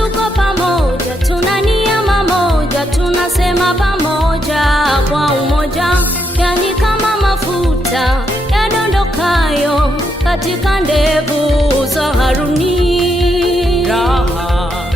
tuko pamoja, tuna nia moja, tunasema pamoja kwa umoja, yani kama mafuta yadondokayo katika ndevu za Haruni. Raha